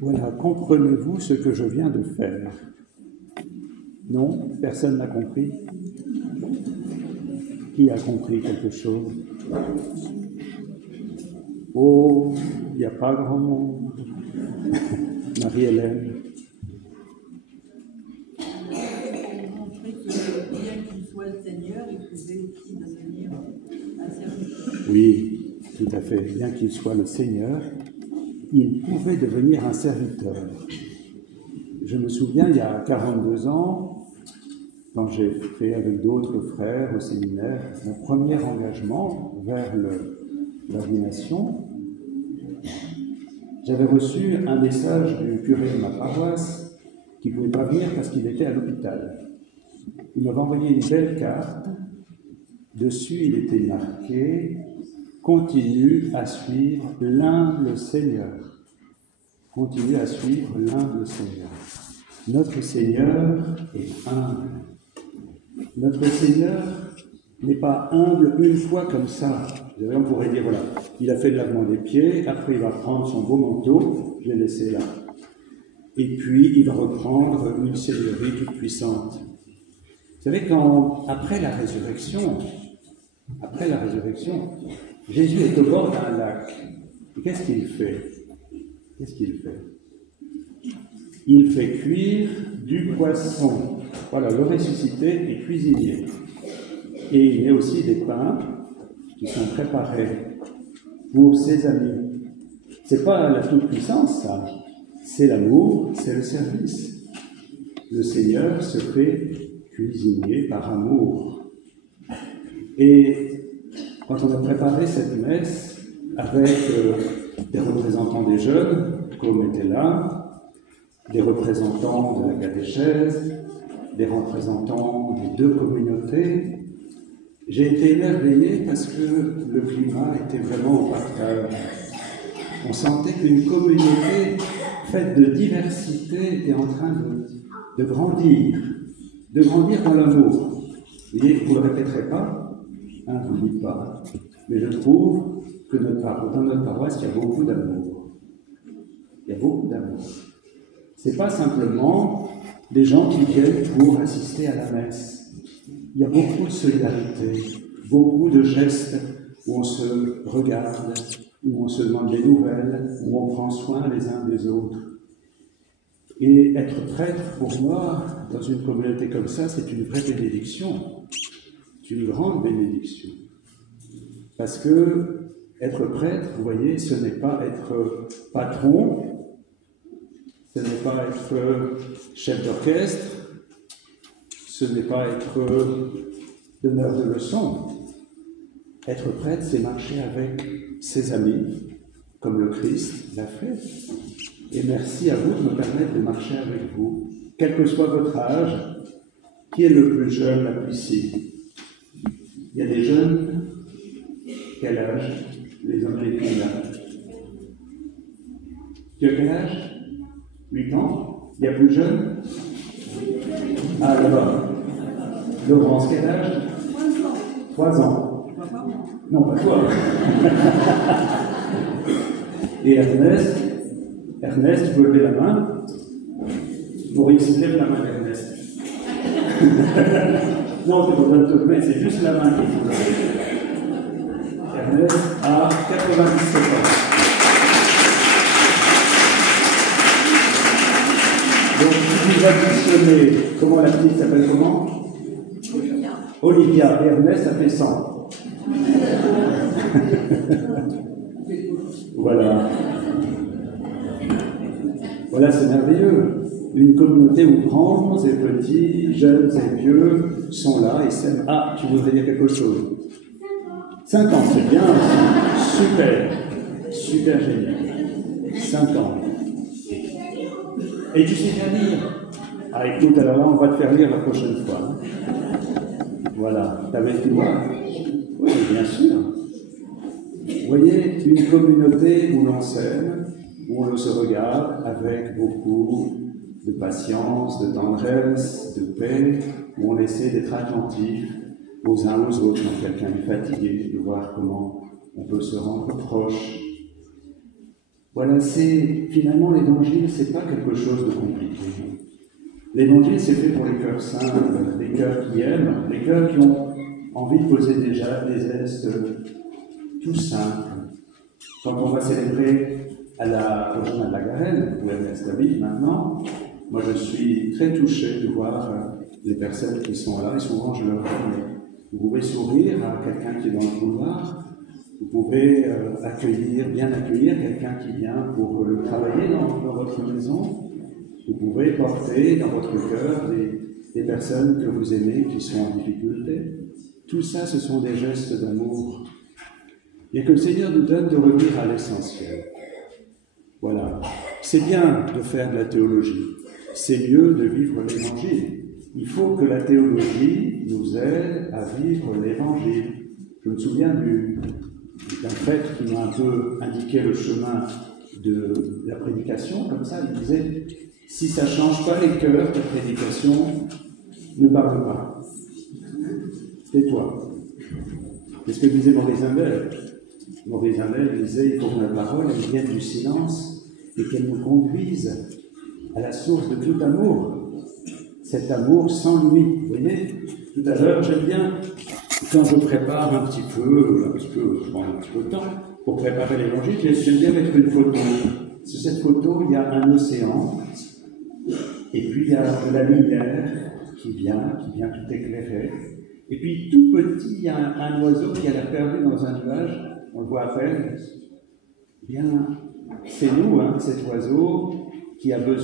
Voilà, comprenez-vous ce que je viens de faire? Non? Personne n'a compris? Qui a compris quelque chose? Oh, il n'y a pas grand monde. Marie-Hélène. Bien qu'il soit le Seigneur, il pouvait aussi devenir un serviteur. Oui, tout à fait. Bien qu'il soit le Seigneur, il pouvait devenir un serviteur. Je me souviens, il y a 42 ans, quand j'ai fait avec d'autres frères au séminaire, mon premier engagement vers l'ordination, j'avais reçu un message du curé de ma paroisse qui ne pouvait pas venir parce qu'il était à l'hôpital. Il m'avait envoyé une belle carte. Dessus, il était marqué « Continue à suivre l'humble Seigneur ». Continue à suivre l'humble Seigneur. Notre Seigneur est humble. Notre Seigneur n'est pas humble une fois comme ça. On pourrait dire, voilà, il a fait le lavement des pieds, après il va prendre son beau manteau, je l'ai laissé là. Et puis il va reprendre une seigneurie toute puissante. Vous savez, après la résurrection, Jésus est au bord d'un lac. Et qu'est-ce qu'il fait? Il fait cuire du poisson. Voilà, le ressuscité est cuisinier. Et il y a aussi des pains qui sont préparés pour ses amis. C'est pas la toute-puissance, ça. C'est l'amour, c'est le service. Le Seigneur se fait cuisinier par amour. Et quand on a préparé cette messe avec des représentants des jeunes, comme étaient là, des représentants de la catéchèse, des représentants des deux communautés, j'ai été émerveillé parce que le climat était vraiment au partage. On sentait qu'une communauté faite de diversité était en train de grandir dans l'amour. Vous voyez, vous ne le répéterez pas, hein, vous ne le dites pas, mais je trouve que dans notre paroisse, il y a beaucoup d'amour. Il y a beaucoup d'amour. Ce n'est pas simplement des gens qui viennent pour assister à la messe. Il y a beaucoup de solidarité, beaucoup de gestes où on se regarde, où on se demande des nouvelles, où on prend soin les uns des autres. Et être prêtre, pour moi, dans une communauté comme ça, c'est une vraie bénédiction. C'est une grande bénédiction. Parce que être prêtre, vous voyez, ce n'est pas être patron, ce n'est pas être chef d'orchestre, ce n'est pas être donneur de leçons. Être prêtre, c'est marcher avec ses amis, comme le Christ l'a fait. Et merci à vous de me permettre de marcher avec vous, quel que soit votre âge. Qui est le plus jeune là ici? Il y a des jeunes. Quel âge? Les hommes et les filles là. Tu as quel âge? 8 ans? Il y a plus jeune? Ah, là-bas. Laurence, quel âge? 3 ans. Non, pas toi. Et Ernest, tu peux lever la main? Maurice, lève la main d'Ernest. Non, tu n'as pas besoin de te lever, c'est juste la main qu'il faut lever. Ernest a 97 ans. Donc, si vous additionnez, comment la petite s'appelle comment? Olivia. Et Ernest, ça fait 100. Voilà. Voilà, c'est merveilleux. Une communauté où grands et petits, jeunes et vieux sont là et s'aiment. Ah, tu voudrais dire quelque chose? 5 ans, c'est bien. Super. Super génial. 5 ans. Et tu sais bien lire? Ah, écoute, alors là, on va te faire lire la prochaine fois. Voilà. T'avais pu voir? Oui, bien sûr. Vous voyez, une communauté où l'on s'aime, où on se regarde avec beaucoup de patience, de tendresse, de paix, où on essaie d'être attentif aux uns aux autres quand quelqu'un est fatigué, de voir comment on peut se rendre proche. Voilà, finalement l'évangile, c'est pas quelque chose de compliqué. L'évangile, c'est fait pour les cœurs simples, les cœurs qui aiment, les cœurs qui ont envie de poser déjà des gestes tout simples. Quand on va célébrer au chemin de la Garenne, où Ernest habite maintenant, moi je suis très touché de voir les personnes qui sont là, et souvent je leur dis, vous pouvez sourire à quelqu'un qui est dans le couloir, vous pouvez bien accueillir quelqu'un qui vient pour travailler dans votre maison, vous pouvez porter dans votre cœur des personnes que vous aimez qui sont en difficulté. Tout ça, ce sont des gestes d'amour. Et que le Seigneur nous donne de revenir à l'essentiel. Voilà. C'est bien de faire de la théologie. C'est mieux de vivre l'Évangile. Il faut que la théologie nous aide à vivre l'Évangile. Je me souviens d'un prêtre qui m'a un peu indiqué le chemin de la prédication, comme ça, il disait « Si ça ne change pas les cœurs, ta prédication ne parle pas. Tais-toi. » C'est ce que disait Maurice Imbert. Maurice Imbert disait « Il faut que la parole elle vienne du silence et qu'elle nous conduise à la source de tout amour. Cet amour sans limite. » Vous voyez, tout à l'heure, j'aime bien, quand je prépare un petit peu, je prends un petit peu de temps pour préparer l'évangile, j'aime bien mettre une photo. Sur cette photo, il y a un océan, et puis il y a de la lumière qui vient tout éclairer. Et puis tout petit, il y a un oiseau qui a perdu dans un nuage, on le voit à peine. Eh bien, c'est nous, cet oiseau qui a besoin